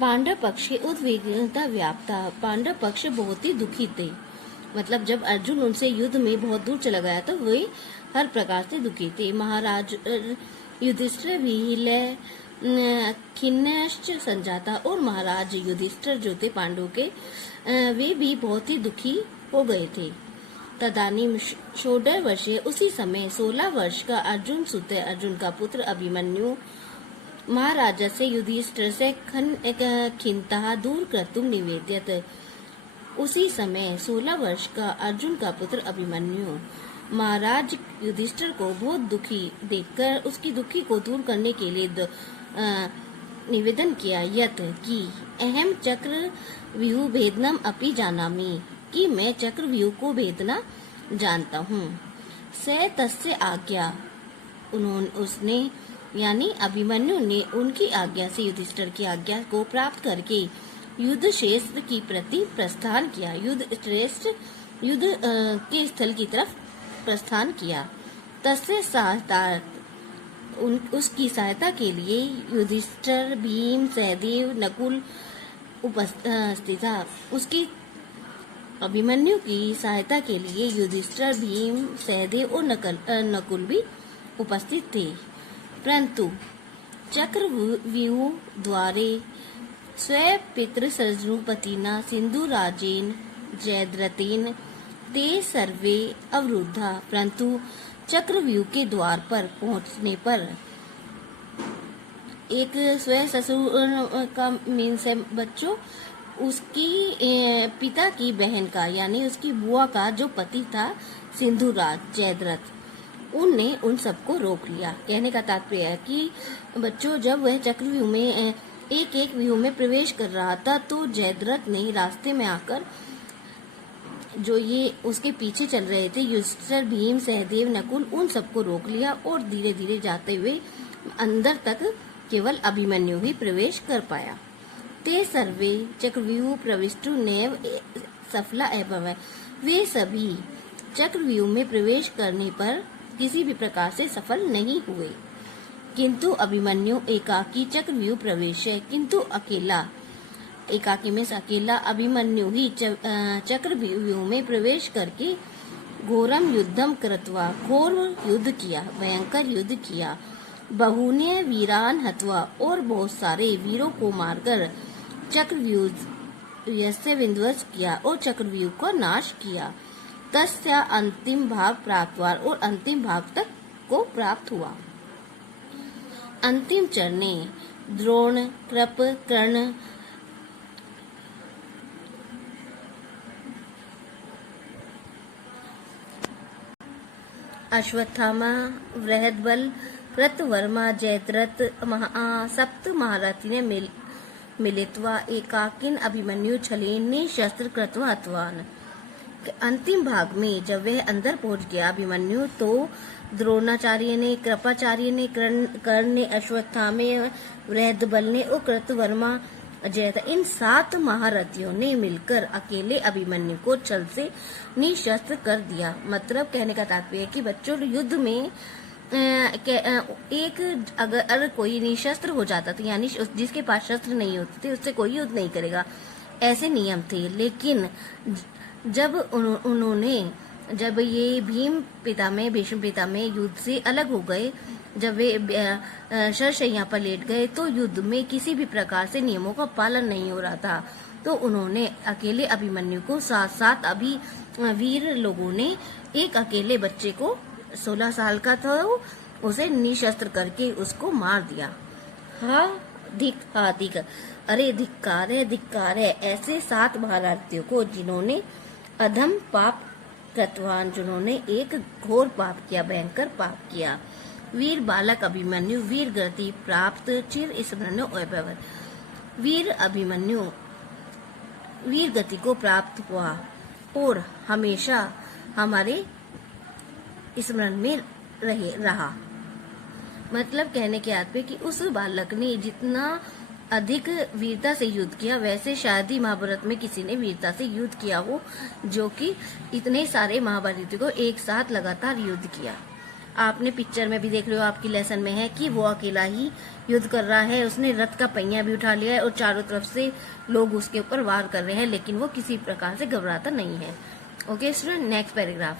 पांडव पक्ष उद्विग्नता व्याप्ता। पांडव पक्ष बहुत ही दुखी थे। मतलब जब अर्जुन उनसे युद्ध में बहुत दूर चला गया तो वे हर प्रकार से दुखी थे। महाराज युधिष्ठिर विलय खिन्नश्च संजाता, और महाराज युधिष्ठिर जो थे पांडवों के, वे भी बहुत ही दुखी हो गए थे। तदानीम 16 वर्षीय, उसी समय 16 वर्ष का अर्जुन सुत, अर्जुन का पुत्र अभिमन्यु महाराजा से युधिष्ठिर से खिन्नता दूर कर्तुम निवेद्यत। उसी समय 16 वर्ष का अर्जुन का पुत्र अभिमन्यु महाराज युधिष्ठिर को बहुत दुखी देखकर उसकी दुखी को दूर करने के लिए निवेदन किया, यत कि अहम चक्र व्यूह भेदनम अपि जानामि, कि मैं चक्र व्यूह को भेदना जानता हूँ। स तस्य आज्ञा, उसने यानी अभिमन्यु ने उनकी आज्ञा से युधिष्ठिर की आज्ञा को प्राप्त करके युद्ध क्षेत्र की प्रति प्रस्थान किया। युद्ध के स्थल की तरफ प्रस्थान किया। तस्य सहायता, उसकी सहायता के लिए युधिष्ठिर, भीम, सहदेव, नकुल उपस्थित था। उसकी अभिमन्यु की सहायता के लिए युधिष्ठिर, भीम, सहदेव और नकुल भी उपस्थित थे। परंतु चक्रव्यूह द्वारे स्वपितृसृजनुपतिना सिंधुराजेन जयद्रथेन ते सर्वे अवरुद्धा। परंतु चक्रव्यूह के द्वार पर पहुंचने पर एक स्वयं ससुर का मीन्स है बच्चों, उसकी पिता की बहन का यानी उसकी बुआ का जो पति था सिंधुराज जयद्रथ, उनने उन सबको रोक लिया। कहने का तात्पर्य है कि बच्चों जब वह चक्रव्यूह में एक व्यूह में प्रवेश कर रहा था तो जयद्रथ ने रास्ते में आकर जो ये उसके पीछे चल रहे थे युधिष्ठिर, भीम, सहदेव, नकुल, उन सबको रोक लिया और धीरे धीरे जाते हुए अंदर तक केवल अभिमन्यु ही प्रवेश कर पाया। ते सर्वे चक्रव्यूह प्रविष्टु नैव सफला अभवन्। वे सभी चक्रव्यूह में प्रवेश करने पर किसी भी प्रकार से सफल नहीं हुए। किंतु अभिमन्यु एकाकी चक्रव्यूह प्रवेश है, किंतु अकेला, एकाकी में अकेला अभिमन्यु ही चक्रव्यूह में प्रवेश करके घोरम युद्धम कृत्वा, घोर युद्ध किया, भयंकर युद्ध किया। बहुन्य वीरान हत्वा, और बहुत सारे वीरों को मारकर चक्रव्यूह से विध्वंस किया और चक्रव्यूह का नाश किया। तस्या अंतिम भाग प्राप्त, और अंतिम भाग तक को प्राप्त हुआ। अंतिम चरणे द्रोण, कृप, कर्ण, अश्वत्थामा, बृहद्बल, कृतवर्मा, जयद्रथ, सप्त महारथी ने मिलित्वा एकाकिन अभिमन्यु छलेन शस्त्र कृत्वा हतवान। अंतिम भाग में जब वह अंदर पहुंच गया अभिमन्यु, तो द्रोणाचार्य ने, कृपाचार्य ने, कर्ण ने, अश्वत्थामे, बृहद्बल ने और कृतवर्मा, जयद्रथ, इन 7 महारथियों ने मिलकर अकेले अभिमन्यु को छल से निशस्त्र कर दिया। मतलब कहने का तात्पर्य है कि बच्चों युद्ध में अगर कोई निशस्त्र हो जाता था यानी जिसके पास शस्त्र नहीं होते थे उससे कोई युद्ध नहीं करेगा, ऐसे नियम थे। लेकिन जब जब ये भीम पितामह, भीष्म पितामह युद्ध से अलग हो गए, जब वे शरशैया पर लेट गए तो युद्ध में किसी भी प्रकार से नियमों का पालन नहीं हो रहा था, तो उन्होंने अकेले अभिमन्यु को साथ अभी वीर लोगों ने एक अकेले बच्चे को 16 साल का था उसे निशस्त्र करके उसको मार दिया। धिक, अरे धिक्कार है ऐसे 7 महारथियों को जिन्होंने अधम पाप कृतवान, जिन्होंने एक घोर पाप किया, भयंकर पाप किया। वीर बालक अभिमन्यु वीर गति प्राप्त चिर स्मरण वैभव। वीर अभिमन्यु वीर गति को प्राप्त हुआ और हमेशा हमारे स्मरण में रहा। मतलब कहने के आते कि उस बालक ने जितना अधिक वीरता से युद्ध किया वैसे शायद ही महाभारत में किसी ने वीरता से युद्ध किया हो, जो कि इतने सारे महाभारतियों को एक साथ लगातार युद्ध किया। आपने पिक्चर में भी देख लियो, आपकी लेसन में है कि वो अकेला ही युद्ध कर रहा है। उसने रथ का पहिया भी उठा लिया है और चारों तरफ से लोग उसके ऊपर वार कर रहे हैं, लेकिन वो किसी प्रकार से घबराता नहीं है। Okay student, next paragraph.